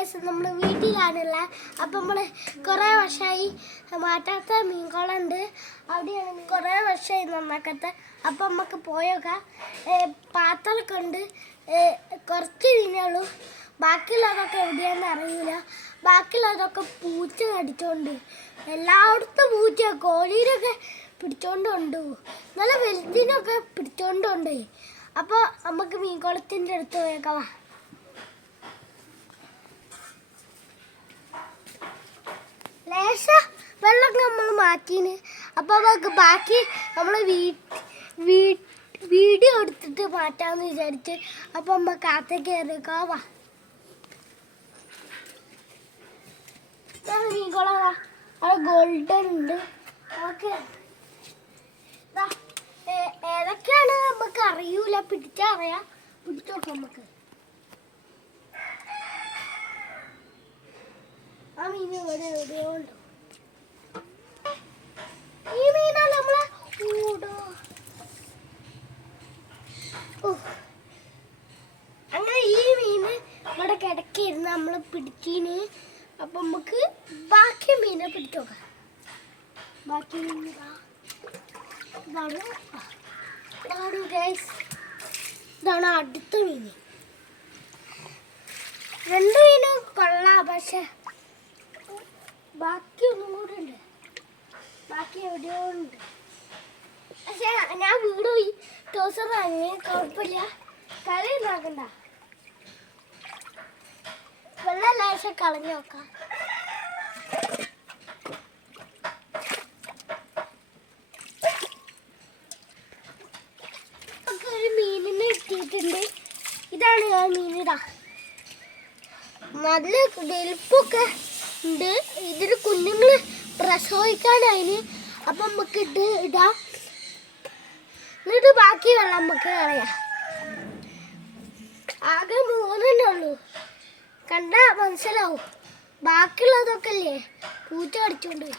Guys നമ്മൾ വീട്ടിലാണുള്ള. അപ്പം നമ്മൾ കുറേ വർഷമായി മാറ്റാത്ത മീൻകുളമുണ്ട് അവിടെയാണ് കുറേ വർഷമായി നന്നാക്കാത്ത. അപ്പം നമുക്ക് പോയോക്കാം. പാത്രമൊക്കെ ഉണ്ട് കുറച്ച് മീനുള്ളൂ ബാക്കിയുള്ളതൊക്കെ എവിടെയാണെന്ന് അറിയില്ല. ബാക്കിയുള്ളതൊക്കെ പൂച്ച കടിച്ചോണ്ട്. എല്ലായിടത്തും പൂച്ച കോഴീനൊക്കെ പിടിച്ചോണ്ടുണ്ട്. നല്ല വെളുത്തിനൊക്കെ പിടിച്ചോണ്ടുണ്ട്. അപ്പോൾ നമുക്ക് മീൻകുളത്തിന്റെ അടുത്ത് പോയേക്കാം വാ ലേശ വെള്ളം നമ്മൾ മാറ്റീന് അപ്പോൾ നമുക്ക് ബാക്കി നമ്മൾ വീഡിയോ എടുത്തിട്ട് മാറ്റാമെന്ന് വിചാരിച്ച് അപ്പോൾ നമ്മ കാത്തേക്ക് കയറിയേക്കാം വാ. മീൻകുളവാ അവിടെ ഗോൾഡൻ ഉണ്ട്. ഏതൊക്കെയാണ് നമുക്ക് അറിയൂല. പിടിച്ചറിയാം പിടിച്ചു നോക്കാം നമുക്ക് ആ മീൻ ഇവിടെ എവിടെയോ ഉണ്ട് ഈ മീനാണ് നമ്മളെ ഊടോ ഉഫ്. അങ്ങനെ ഈ മീന് ഇവിടെ കിടക്കിരുന്ന് നമ്മൾ പിടിച്ചീന് അപ്പൊ നമുക്ക് ബാക്കി മീനെ പിടിച്ചു നോക്കാം. ബാക്കി. ഇതാണ്. അടുത്ത മീൻ. രണ്ട് മീനും കൊള്ളാം പക്ഷെ ബാക്കി ഒന്നും കൂടെ ഉണ്ട്. ബാക്കി എവിടെയോ ഉണ്ട്. പക്ഷെ ഞാൻ വീട് പോയി. ടോസർ വാങ്ങി. കുഴപ്പമില്ല. കറി ഉണ്ടാക്കണ്ട വെള്ളം ലേശം കളഞ്ഞു നോക്കാം. ഒരു മീനിനെ കിട്ടിയിട്ടുണ്ട്. ഇതാണ് ഞാൻ മീനിടാ നല്ല വലുപ്പൊക്കെ ഉണ്ട്. ഇതിന് കുഞ്ഞുങ്ങൾ പ്രസവിക്കാനായിന്. അപ്പം നമുക്ക് ഇത് ഇടാം. എന്നിട്ട് ബാക്കി വെള്ളം നമുക്ക് കളയാം. ആകെ മൂന്നെണ്ണേ ഉള്ളൂ. കണ്ട മനസ്സിലാവും. ബാക്കിയുള്ളതൊക്കെ അല്ലേ പൂച്ച കടിച്ചോണ്ട് പോയി.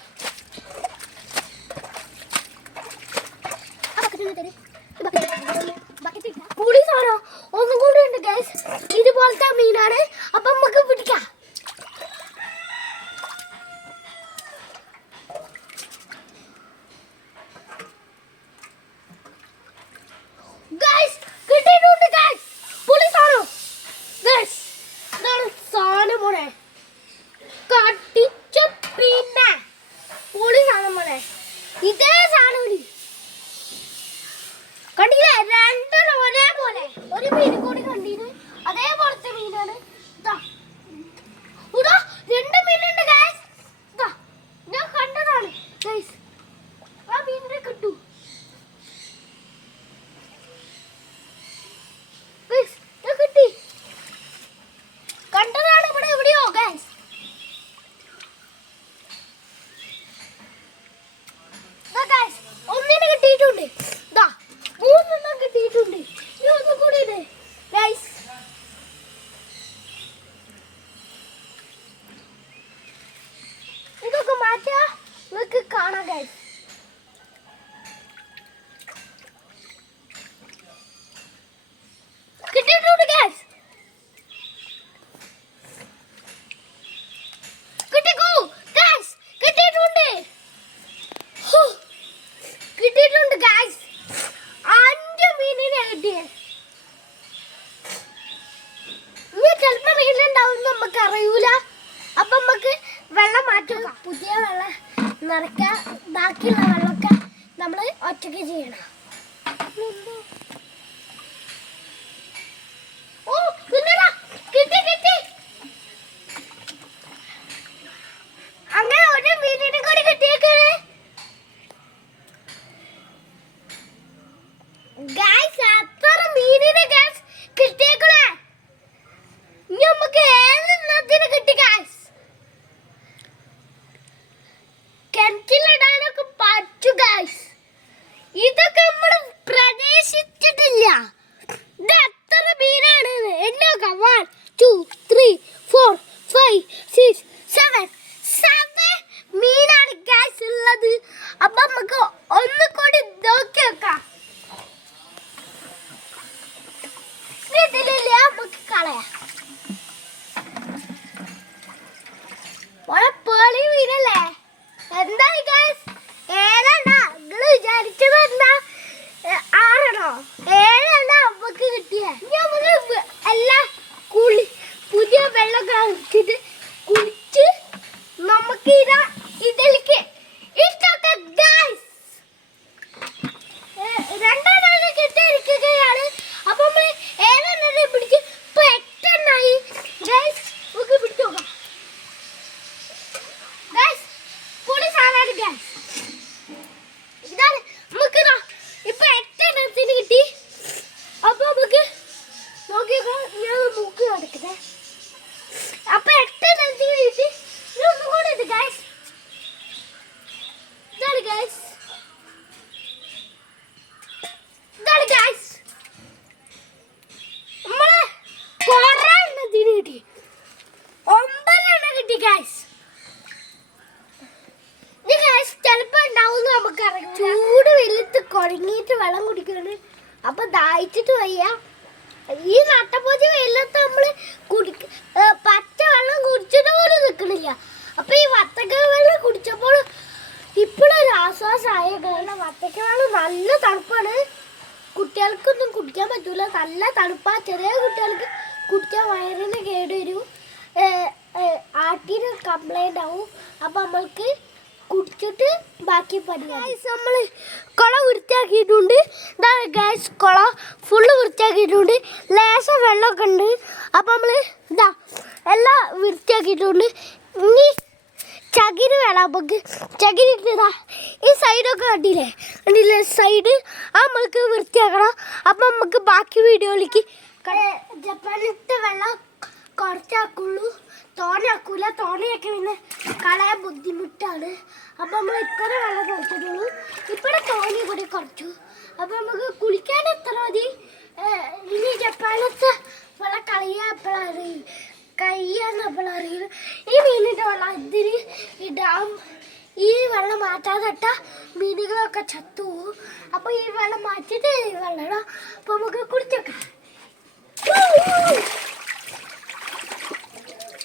കണ്ടീന് കിട്ടിയിട്ടുണ്ട് അറിയൂല അപ്പൊ നമുക്ക് വെള്ളം മാറ്റി വെക്കാം പുതിയ വെള്ളം നിറയ്ക്കാൻ ബാക്കിയുള്ള വെള്ളമൊക്കെ നമ്മൾ ഒറ്റയ്ക്ക് ചെയ്യണം. Hey. വയ്യ. ഈ നട്ടപ്പൂച്ച വെയിലത്ത് നമ്മൾ കുടിക്ക ഏ, പച്ച വെള്ളം കുടിച്ചിട്ട് പോലും നിൽക്കണില്ല അപ്പൊ ഈ വത്തക്ക വെള്ളം കുടിച്ചപ്പോൾ ഇപ്പോഴൊരു ആശ്വാസമായ. കാരണം വത്തക്ക വെള്ളം നല്ല തണുപ്പാണ്. കുട്ടികൾക്കൊന്നും കുടിക്കാൻ പറ്റൂല. നല്ല തണുപ്പാ. ചെറിയ കുട്ടികൾക്ക് കുടിക്കാൻ വയറിന് കേടുവരും ആട്ടിന് കംപ്ലൈന്റ് ആവും. അപ്പം നമ്മൾക്ക് കുടിച്ചിട്ട് ബാക്കി പണിയാണ് നമ്മൾ കുള വൃത്തിയാക്കിയിട്ടുണ്ട്. ഇതാണ് ഗ്യാസ് കുള ഫുള്ള് വൃത്തിയാക്കിയിട്ടുണ്ട്. ലേശം വെള്ളമൊക്കെ ഉണ്ട്. അപ്പം നമ്മൾ ഇതാ എല്ലാം വൃത്തിയാക്കിയിട്ടുണ്ട്. ഇനി ചകിരി വേണം നമുക്ക്. ചകിരി ഇട്ടതാ ഈ സൈഡൊക്കെ കണ്ടില്ലേ? കണ്ടില്ലേ? സൈഡ് ആ നമ്മൾക്ക് വൃത്തിയാക്കണം. അപ്പം നമുക്ക് ബാക്കി വീഡിയോയിലേക്ക് ജപ്പാനിലത്തെ വെള്ളം കുറച്ചാക്കുള്ളൂ. തോനെയാക്കൂല തോനെയൊക്കെ പിന്നെ ബുദ്ധിമുട്ടാണ്. അപ്പം നമ്മൾ ഇത്ര വെള്ളം കുറച്ചിട്ടുള്ളൂ ഇപ്പോഴെ തോന്നി കൂടി കുറച്ചു. അപ്പം നമുക്ക് കുളിക്കാൻ എത്ര മതി? ഇനി ജപ്പാനത്തെ വെള്ളം കളിയാ എപ്പോഴാണ് കയ്യാന്ന് എപ്പോഴറിയും ഈ മീനിന്റെ വെള്ളം ഇതിന് ഇടാം? ഈ വെള്ളം മാറ്റാതിട്ട മീനുകളൊക്കെ ചത്തു പോകും ഈ വെള്ളം മാറ്റിയിട്ട് ഈ വെള്ളം ഇടാം. അപ്പോൾ നമുക്ക് കുടിച്ചേക്കാം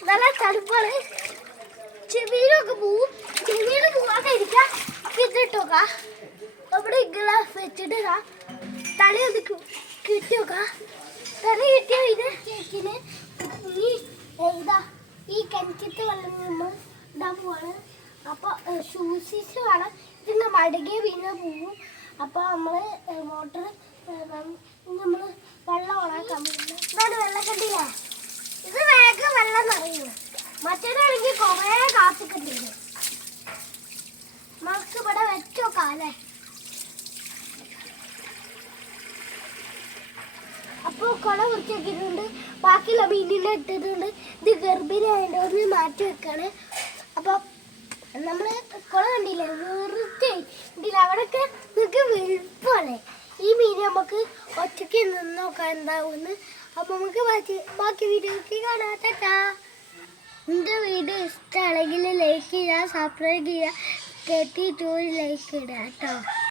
നല്ല തണുപ്പാണ്. ചെവിയിലൊക്കെ പോവും. ചെവിയിൽ പോവാതിരിക്കാം കിട്ടിട്ടോക്ക നമ്മുടെ ഗ്ലാസ് വെച്ചിട്ട് തല ഒന്ന് കിട്ടിയോക്ക. തല കിട്ടിയ ഇത് കേക്കിന് ഈ ഇതാ ഈ കിണറ്റത്ത് വെള്ളം നിന്നും ഇടാൻ പോവാണ്. അപ്പോൾ ഷൂസിസ് വേണം. ഇതിങ്ങനെ മടങ്ങിയ പിന്നെ പോവും. അപ്പോൾ നമ്മൾ മോട്ടർ നമ്മൾ വെള്ളം ഉണക്കാൻ ഇതാണ് വെള്ളം കണ്ടില്ലേ ഇത് വേഗം വെള്ളം നിറയുന്നു മറ്റേതാണെങ്കിൽ കുറേ കാത്തിക്കണ്ടിരുന്നു നമുക്ക് ഇവിടെ വെച്ചോക്കാം അല്ലേ? അപ്പോൾ കുള ബാക്കിയുള്ള മീനിനെ ഇട്ടിട്ടുണ്ട്. ഇത് ഗർഭിണി ആയതുകൊണ്ട് ഒന്ന് മാറ്റി വെക്കാണ്. അപ്പോൾ നമ്മൾ കുള കണ്ടില്ലേ? വൃത്തി. കണ്ടില്ല അവിടെയൊക്കെ നിങ്ങൾക്ക് വെളുപ്പാണ് ഈ മീൻ നമുക്ക് ഒറ്റയ്ക്ക് നിന്ന് നോക്കാൻ ഉണ്ടാവുമെന്ന് അപ്പോൾ നമുക്ക് ബാക്കി ബാക്കി വീഡിയോക്ക് കാണാം. എന്റെ വീഡിയോ ഇഷ്ടമാണെങ്കിൽ ലൈക്ക് ചെയ്യുക സബ്സ്ക്രൈബ് ചെയ്യുക കെട്ടി ലൈക്ക് ഇടുക കേട്ടോ.